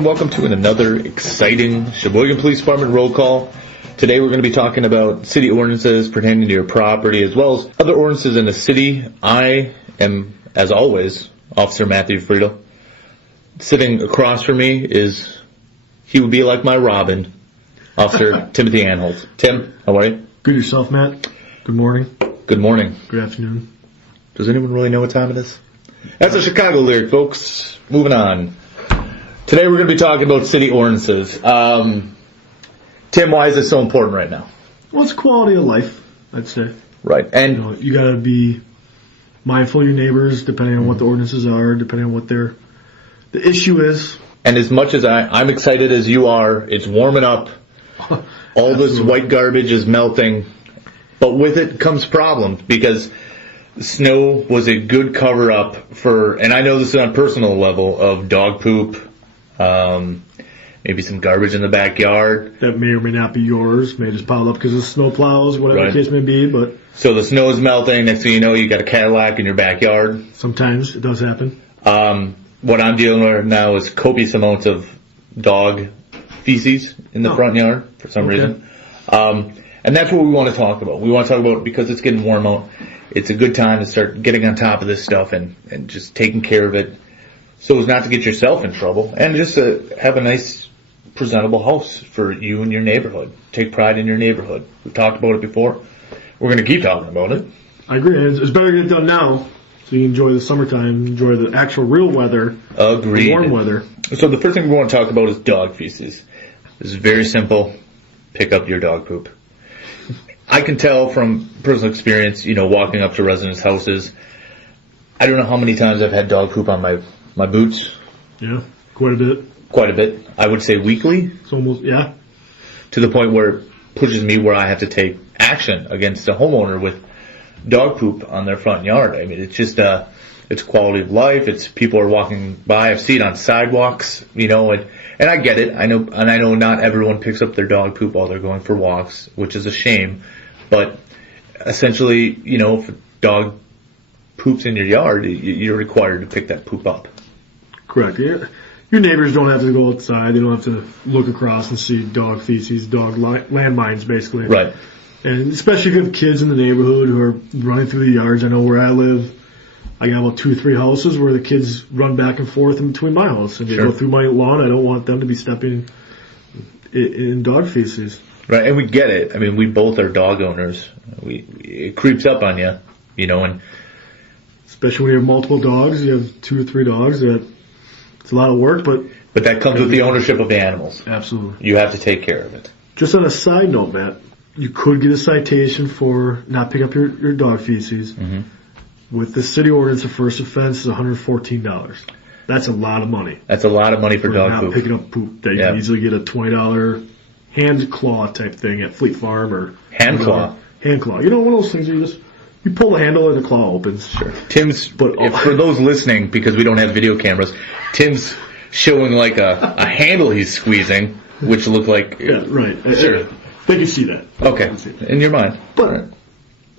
everyone. Welcome to another exciting Sheboygan Police Department roll call. Today we're going to be talking about city ordinances pertaining to your property as well as other ordinances in the city. I am, as always, Officer Matthew Friedel. Sitting across from me he would be like my Robin, Officer Timothy Anholz. Tim, how are you? Good yourself, Matt. Good morning. Good morning. Good afternoon. Does anyone really know what time it is? That's a Chicago lyric, folks. Moving on. Today we're going to be talking about city ordinances. Tim, why is this so important right now? Well, it's quality of life, I'd say. Right. And you got to be mindful of your neighbors, depending on what the ordinances are, depending on what the issue is. And as much as I'm excited as you are, it's warming up. All this white garbage is melting. But with it comes problems because snow was a good cover-up for, and I know this is on a personal level, of dog poop, maybe some garbage in the backyard. That may or may not be yours. May just pile up because of snow plows, whatever the case may be. But so the snow is melting. Next thing you know, you got a Cadillac in your backyard. Sometimes it does happen. What I'm dealing with now is copious amounts of dog feces in the front yard for some reason. And that's what we want to talk about. We want to talk about, because it's getting warm out, it's a good time to start getting on top of this stuff and just taking care of it so as not to get yourself in trouble and just to have a nice, presentable house for you and your neighborhood. Take pride in your neighborhood. We've talked about it before. We're going to keep talking about it. I agree. It's better to get it done now so you enjoy the summertime, enjoy the actual real weather. Agreed. The warm weather. So the first thing we want to talk about is dog feces. This is very simple. Pick up your dog poop. I can tell from personal experience, walking up to residents' houses, I don't know how many times I've had dog poop on my boots. Yeah, quite a bit. Quite a bit. I would say weekly. It's almost, yeah. To the point where it pushes me where I have to take action against a homeowner with dog poop on their front yard. I mean, it's just, it's quality of life. It's people are walking by. I see it on sidewalks, and I get it. I know not everyone picks up their dog poop while they're going for walks, which is a shame. But essentially, if a dog poops in your yard, you're required to pick that poop up. Correct. Your neighbors don't have to go outside. They don't have to look across and see dog feces, dog landmines, basically. Right. And especially if you have kids in the neighborhood who are running through the yards. I know where I live, I got about 2 or 3 houses where the kids run back and forth in between my house. And they go through my lawn. I don't want them to be stepping in dog feces. Right, and we get it. I mean, we both are dog owners. It creeps up on you, and especially when you have multiple dogs. You have 2 or 3 dogs. It's a lot of work, but that comes with the ownership of the animals. Absolutely, you have to take care of it. Just on a side note, Matt, you could get a citation for not picking up your dog feces. Mm-hmm. With the city ordinance, the first offense is $114. That's a lot of money. That's a lot of money for dog not poop. Picking up poop that you can easily get a $20 hand claw type thing at Fleet Farm or hand claw. Hand claw. One of those things where you pull the handle and the claw opens. Sure. For those listening, because we don't have video cameras, Tim's showing like a handle he's squeezing, which looked like right. Sure. They can see that. Okay. In your mind. But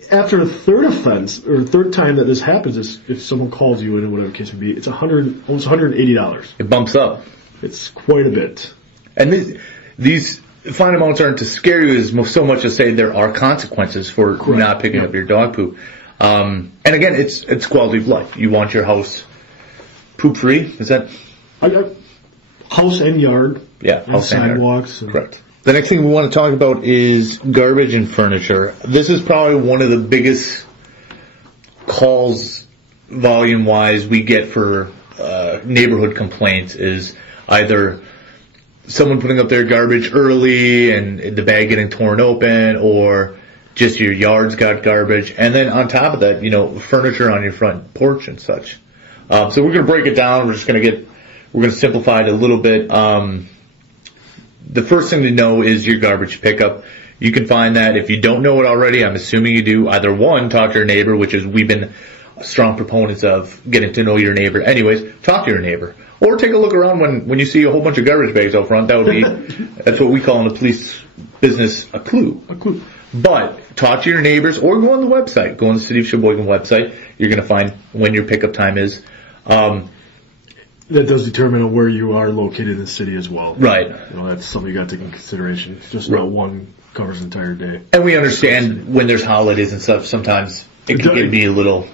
after a third offense or third time that this happens, if someone calls you in or whatever case would be, it's almost $180. It bumps up. It's quite a bit. And these fine amounts aren't to scare you as so much as say there are consequences for not picking up your dog poop. And again, it's quality of life. You want your house poop free. Is that? House and yard. Yeah, and sidewalks. And correct. The next thing we want to talk about is garbage and furniture. This is probably one of the biggest calls volume-wise we get for neighborhood complaints is either someone putting up their garbage early and the bag getting torn open, or just your yard's got garbage. And then on top of that, furniture on your front porch and such. So we're going to break it down. We're going to simplify it a little bit. The first thing to know is your garbage pickup. You can find that if you don't know it already. I'm assuming you do. Either one, talk to your neighbor, which is we've been strong proponents of getting to know your neighbor. Anyways, talk to your neighbor. Or take a look around when you see a whole bunch of garbage bags out front. That's what we call in the police business a clue. A clue. But talk to your neighbors or go on the website. Go on the City of Sheboygan website. You're going to find when your pickup time is. that does determine on where you are located in the city as well. Right. You know, that's something you got to take into consideration. It's just not one covers the entire day. And we understand when there's holidays and stuff, sometimes it can be a little...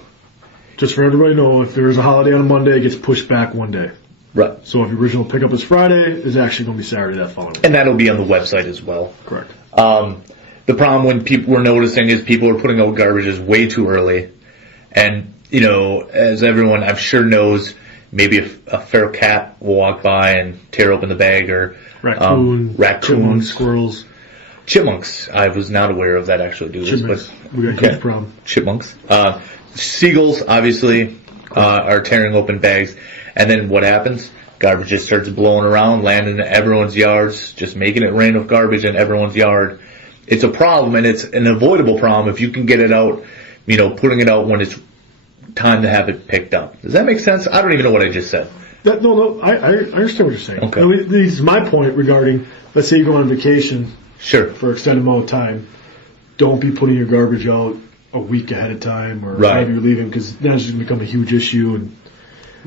Just for everybody to know, if there's a holiday on a Monday, it gets pushed back one day. Right. So if your original pickup is Friday, it's actually going to be Saturday that following week. And that'll be on the website as well. Correct. The problem when people we're noticing is people are putting out garbages way too early. And, you know, as everyone I'm sure knows, maybe a feral cat will walk by and tear open the bag, or raccoons, squirrels. Chipmunks. I was not aware of that actually do this, but we got a huge problem. Chipmunks. Seagulls obviously are tearing open bags, and then what happens? Garbage just starts blowing around, landing in everyone's yards, just making it rain of garbage in everyone's yard. It's a problem, and it's an avoidable problem if you can get it out, you know, putting it out when it's time to have it picked up. Does that make sense? I don't even know what I just said. No, I understand what you're saying. Okay. I mean, this is my point regarding, let's say you go on vacation Sure. for an extended amount of time. Don't be putting your garbage out a week ahead of time or whenever you're leaving, because then it's just going to become a huge issue. And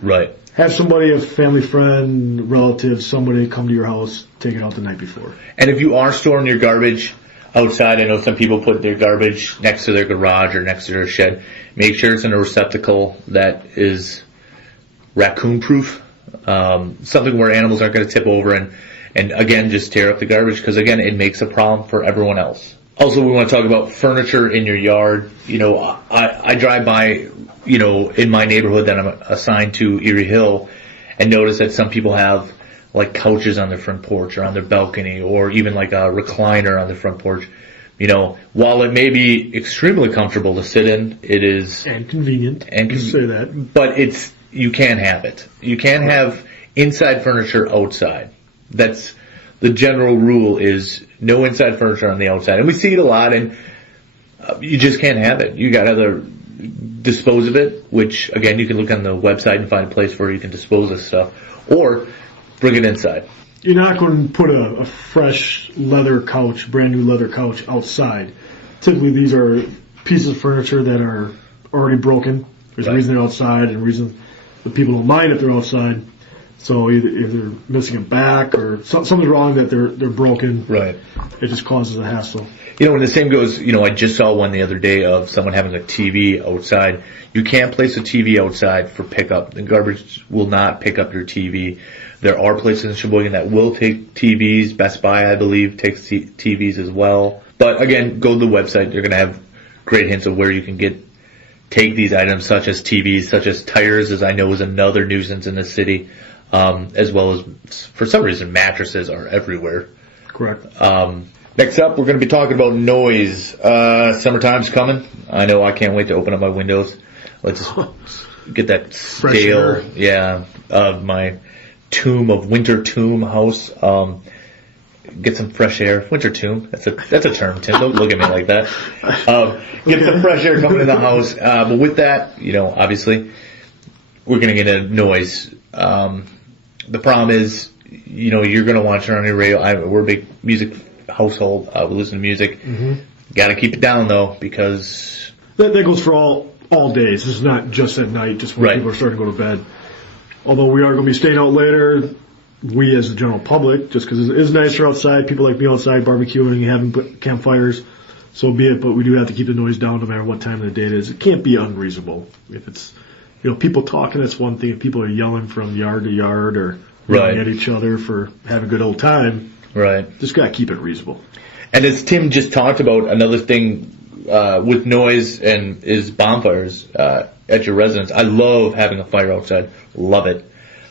right. Have somebody, a family friend, relative, somebody come to your house, take it out the night before. And if you are storing your garbage outside, I know some people put their garbage next to their garage or next to their shed. Make sure it's in a receptacle that is raccoon-proof, something where animals aren't going to tip over and again, just tear up the garbage, because again, it makes a problem for everyone else. Also, we want to talk about furniture in your yard. You know, I drive by, you know, in my neighborhood that I'm assigned to, Erie Hill, and notice that some people have like couches on their front porch or on their balcony, or even like a recliner on their front porch. You know, while it may be extremely comfortable to sit in, it is... And convenient. Say that. But you can't have it. You can't have inside furniture outside. That's the general rule, is no inside furniture on the outside. And we see it a lot, and you just can't have it. You got to either dispose of it, which, again, you can look on the website and find a place where you can dispose of stuff, or bring it inside. You're not going to put a fresh leather couch, brand new leather couch outside. Typically, these are pieces of furniture that are already broken. There's a reason they're outside, and a reason the people don't mind if they're outside. So either missing a back or something's wrong that they're broken. Right. It just causes a hassle. You know, and the same goes, you know, I just saw one the other day of someone having a TV outside. You can't place a TV outside for pickup. The garbage will not pick up your TV. There are places in Sheboygan that will take TVs. Best Buy, I believe, takes TVs as well. But again, go to the website. You're going to have great hints of where you can take these items, such as TVs, such as tires, as I know is another nuisance in the city, as well as, for some reason, mattresses are everywhere. Correct. Next up, we're going to be talking about noise. Summertime's coming. I know I can't wait to open up my windows. Let's get that stale, of my winter tomb house. Get some fresh air. Winter tomb. That's a term, Tim. Don't look at me like that. Get some fresh air coming in the house. But with that, you know, obviously, we're going to get a noise. The problem is, you know, you're going to want to turn on your radio. We're a big music household. We listen to music. Mm-hmm. Got to keep it down though, because that goes for all days. This is not just at night, just when people are starting to go to bed. Although we are going to be staying out later, we as the general public, just because it is nicer outside, people like being outside barbecuing and having campfires, so be it, but we do have to keep the noise down no matter what time of the day it is. It can't be unreasonable. If it's, you know, people talking, that's one thing. If people are yelling from yard to yard or yelling at each other for having a good old time, just got to keep it reasonable. And as Tim just talked about, another thing with noise and is bonfires at your residence. I love having a fire outside. Love it.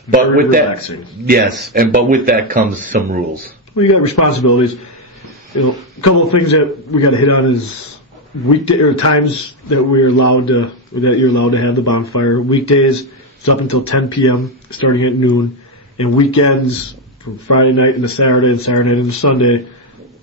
But very with relaxing. But with that comes some rules. Well, you got responsibilities. You know, a couple of things that we got to hit on is weekday or times that you're allowed to have the bonfire. Weekdays, it's up until 10 p.m. starting at noon, and weekends from Friday night into Saturday and Saturday night into Sunday,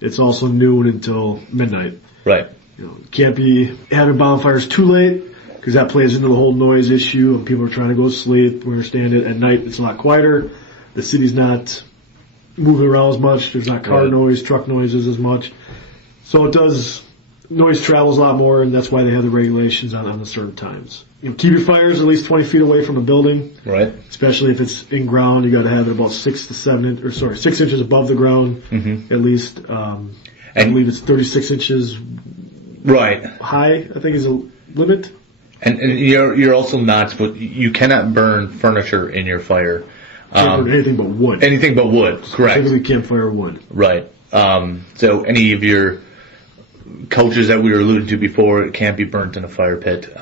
it's also noon until midnight. Right. You know, can't be having bonfires too late, because that plays into the whole noise issue and people are trying to go to sleep. We understand it. At night, it's a lot quieter. The city's not moving around as much. There's not car noise, truck noises as much. So it does noise travels a lot more, and that's why they have the regulations on the certain times. Keep your fires at least 20 feet away from a building. Right. Especially if it's in ground, you got to have it about 6 inches above the ground, at least. I believe it's 36 inches. Right. High, I think, is a limit. And you're also not, but you cannot burn furniture in your fire. Can't burn anything but wood. Anything but wood, correct. Specifically campfire wood. Right. So any of your couches that we were alluding to before, it can't be burnt in a fire pit.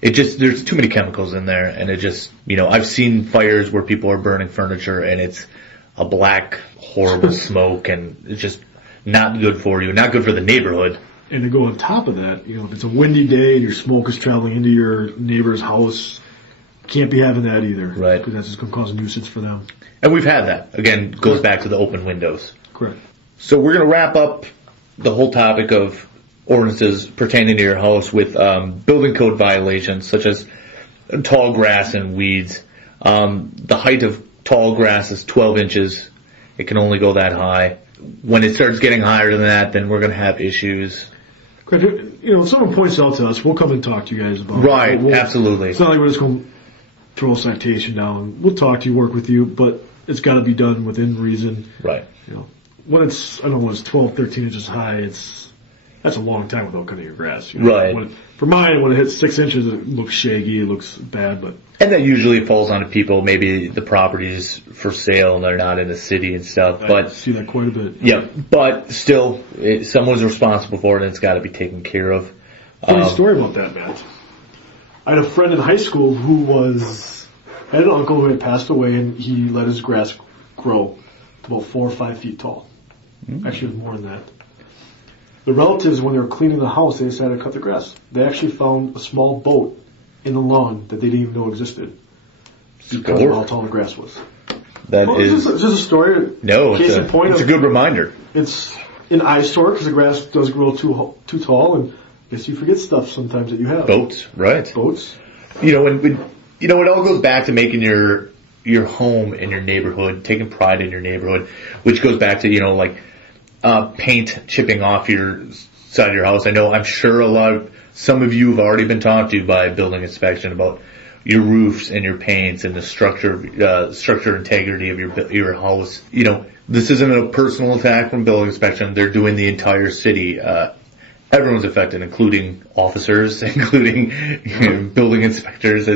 There's too many chemicals in there, and it just, I've seen fires where people are burning furniture, and it's a black, horrible smoke, and it's just not good for you, not good for the neighborhood. And to go on top of that, if it's a windy day and your smoke is traveling into your neighbor's house, can't be having that either. Right. Because that's just going to cause a nuisance for them. And we've had that. Again, goes back to the open windows. Correct. So we're going to wrap up the whole topic of ordinances pertaining to your house with building code violations, such as tall grass and weeds. The height of tall grass is 12 inches. It can only go that high. When it starts getting higher than that, then we're going to have issues. If someone points out to us, we'll come and talk to you guys about it. Right, absolutely. It's not like we're just going to throw a citation down. We'll talk to you, work with you, but it's got to be done within reason. Right. When it's 12, 13 inches high, that's a long time without cutting your grass. Right. For mine, when it hits 6 inches, it looks shaggy, it looks bad, And that usually falls onto people, maybe the property's for sale and they're not in the city and stuff. I see that quite a bit. Yeah, but still, someone's responsible for it and it's got to be taken care of. Funny story about that, Matt. I had a friend in high school I had an uncle who had passed away, and he let his grass grow to about 4 or 5 feet tall. Actually, it was more than that. The relatives, when they were cleaning the house, they decided to cut the grass. They actually found a small boat in the lawn that they didn't even know existed because of how tall the grass was. It's just a story. No, it's a good reminder. It's an eyesore because the grass does grow too tall, and I guess you forget stuff sometimes that you have. Boats, right? Boats. It all goes back to making your home in your neighborhood, taking pride in your neighborhood, which goes back to paint chipping off your side of your house. I'm sure some of you have already been talked to by a building inspection about your roofs and your paints and the structure integrity of your house. This isn't a personal attack from building inspection. They're doing the entire city. Everyone's affected, including officers, including building inspectors.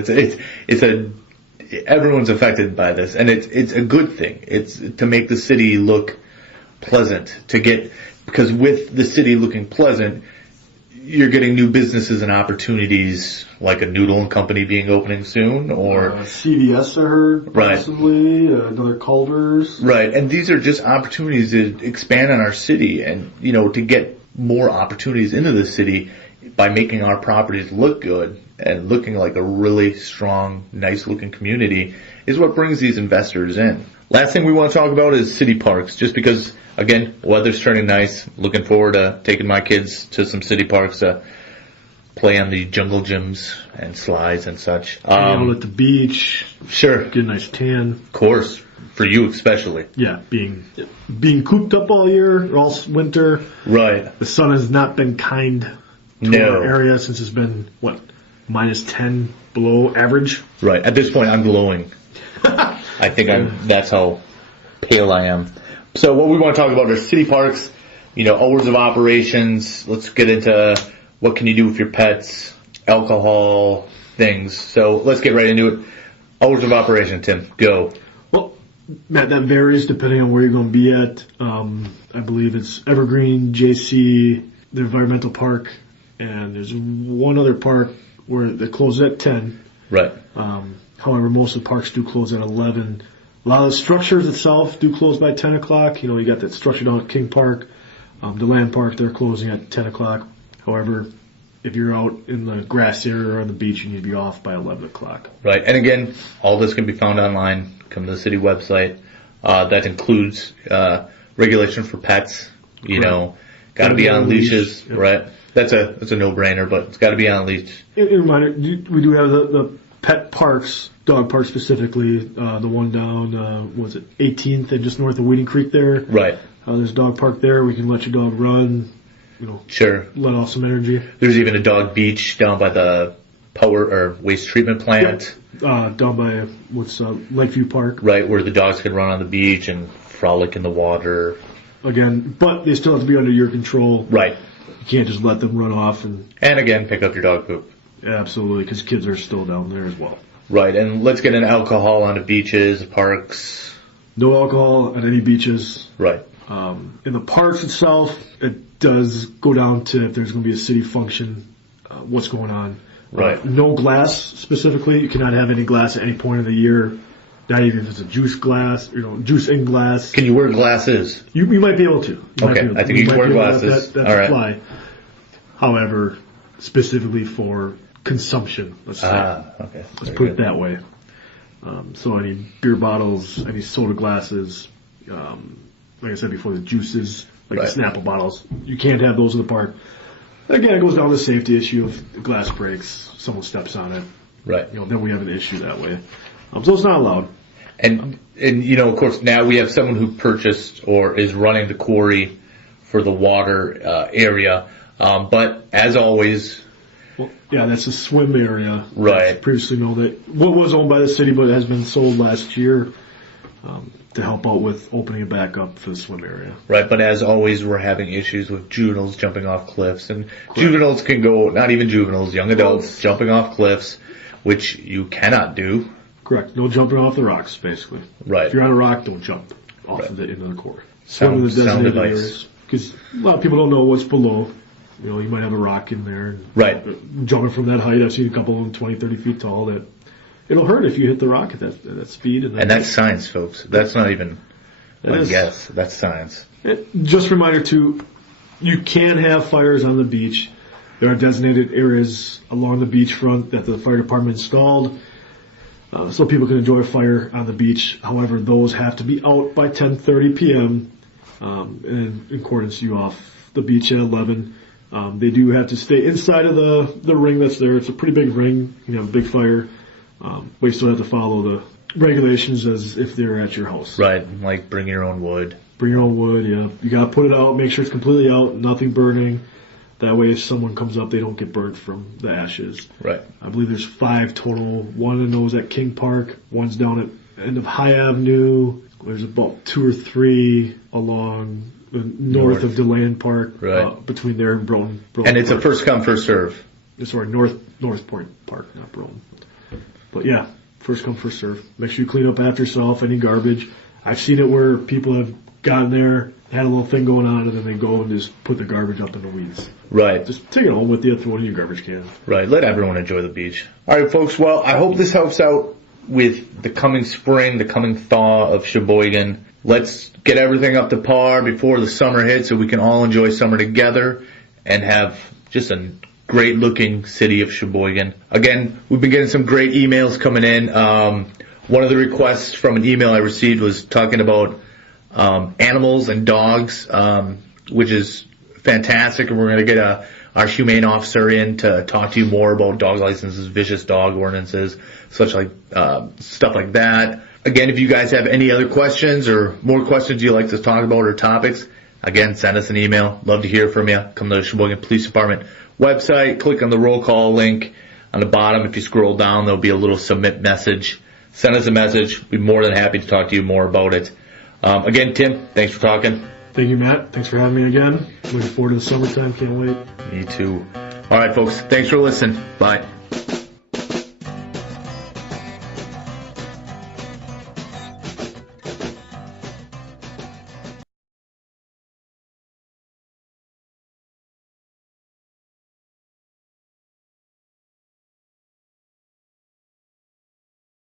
Everyone's affected by this, and it's a good thing. It's to make the city look pleasant, because with the city looking pleasant, you're getting new businesses and opportunities, like a noodle company being opening soon, or CVS, I heard, possibly, another Culver's. Right, and these are just opportunities to expand on our city and, to get more opportunities into the city by making our properties look good and looking like a really strong, nice-looking community is what brings these investors in. Last thing we want to talk about is city parks, just because, again, weather's turning nice. Looking forward to taking my kids to some city parks to play on the jungle gyms and slides and such. Out at the beach. Sure. Get a nice tan. Of course. For you especially. Yeah, being cooped up all year, all winter. Right. The sun has not been kind to our area since it's been, minus 10 below average? Right. At this point, I'm glowing. I think that's how pale I am. So what we want to talk about are city parks, hours of operations. Let's get into what can you do with your pets, alcohol, things. So let's get right into it. Hours of operation, Tim. Go. Well, Matt, that varies depending on where you're going to be at. I believe it's Evergreen, JC, the environmental park, and there's one other park where they close at 10. Right. However, most of the parks do close at 11. A lot of the structures itself do close by 10 o'clock. You got that structure down at King Park. The Land Park, they're closing at 10 o'clock. However, if you're out in the grass area or on the beach, you need to be off by 11 o'clock. Right. And again, all this can be found online. Come to the city website. That includes regulation for pets. Got to be on leashes. Yep. Right. That's a no-brainer, but it's got to be on leash. And reminder, we do have the pet parks, dog parks specifically. The one down, 18th and just north of Weeding Creek there. Right. There's a dog park there. We can let your dog run. Sure. let off some energy. There's even a dog beach down by the power or waste treatment plant. Down by Lakeview Park. Right, where the dogs can run on the beach and frolic in the water. Again, but they still have to be under your control. Right. You can't just let them run off. And again, pick up your dog poop. Absolutely, because kids are still down there as well. Right, and let's get an alcohol on the beaches, parks. No alcohol at any beaches. Right. In the parks itself, it does go down to if there's going to be a city function, what's going on. Right. No glass specifically. You cannot have any glass at any point of the year. Not even if it's a juice glass, juice in glass. Can you wear glasses? You might be able to. Okay, I think you can wear glasses. That's all right. apply. However, specifically for consumption, let's say. Okay. Let's put it that way. So any beer bottles, any soda glasses, like I said before, the juices, like the Snapple bottles, you can't have those in the park. Again, it goes down to the safety issue of glass breaks, someone steps on it. Right. Then we have an issue that way. So it's not allowed. And of course, now we have someone who purchased or is running the quarry for the water area. But as always, well, yeah, that's a swim area. Right. Previously know that what was owned by the city, but it has been sold last year to help out with opening it back up for the swim area. Right, but as always, we're having issues with juveniles jumping off cliffs, and juveniles can go, not even juveniles, young adults jumping off cliffs, which you cannot do. Correct. No jumping off the rocks, basically. Right. If you're on a rock, don't jump off of it into the quarry. Sound advice. Because a lot of people don't know what's below. You might have a rock in there. And right. Jumping from that height, I've seen a couple of them 20, 30 feet tall that it'll hurt if you hit the rock at that speed. And that's science, folks. That's not even a guess. That's science. Just a reminder, too, you can have fires on the beach. There are designated areas along the beachfront that the fire department installed so people can enjoy a fire on the beach. However, those have to be out by 10:30 p.m. In accordance, you off the beach at 11. They do have to stay inside of the ring that's there. It's a pretty big ring. You have a big fire. But you still have to follow the regulations as if they're at your house. Right, like bring your own wood. Bring your own wood, yeah. You gotta put it out, make sure it's completely out, nothing burning. That way if someone comes up, they don't get burnt from the ashes. Right. I believe there's 5 total. One of those at King Park, one's down at end of High Avenue. There's about 2 or 3 along north of DeLand Park, right. Between there and Broden and it's Park. a first come, first serve. Sorry, North Point Park, not Broden. But yeah, first come, first serve. Make sure you clean up after yourself, any garbage. I've seen it where people have gotten there, had a little thing going on, and then they go and just put the garbage up in the weeds. Right. Just take it home with you, throw it in your garbage can. Right. Let everyone enjoy the beach. All right, folks. Well, I hope this helps out with the coming spring, the coming thaw of Sheboygan. Let's get everything up to par before the summer hits so we can all enjoy summer together and have just a great looking city of Sheboygan. Again, we've been getting some great emails coming in. One of the requests from an email I received was talking about animals and dogs, which is fantastic. And we're going to get our humane officer in to talk to you more about dog licenses, vicious dog ordinances, stuff like that. Again, if you guys have any other questions or more questions you'd like to talk about or topics, again, send us an email. Love to hear from you. Come to the Sheboygan Police Department website, click on the roll call link on the bottom. If you scroll down, there'll be a little submit message. Send us a message. We'd be more than happy to talk to you more about it. Again, Tim, thanks for talking. Thank you, Matt. Thanks for having me again. Looking forward to the summertime. Can't wait. Me too. All right, folks. Thanks for listening. Bye.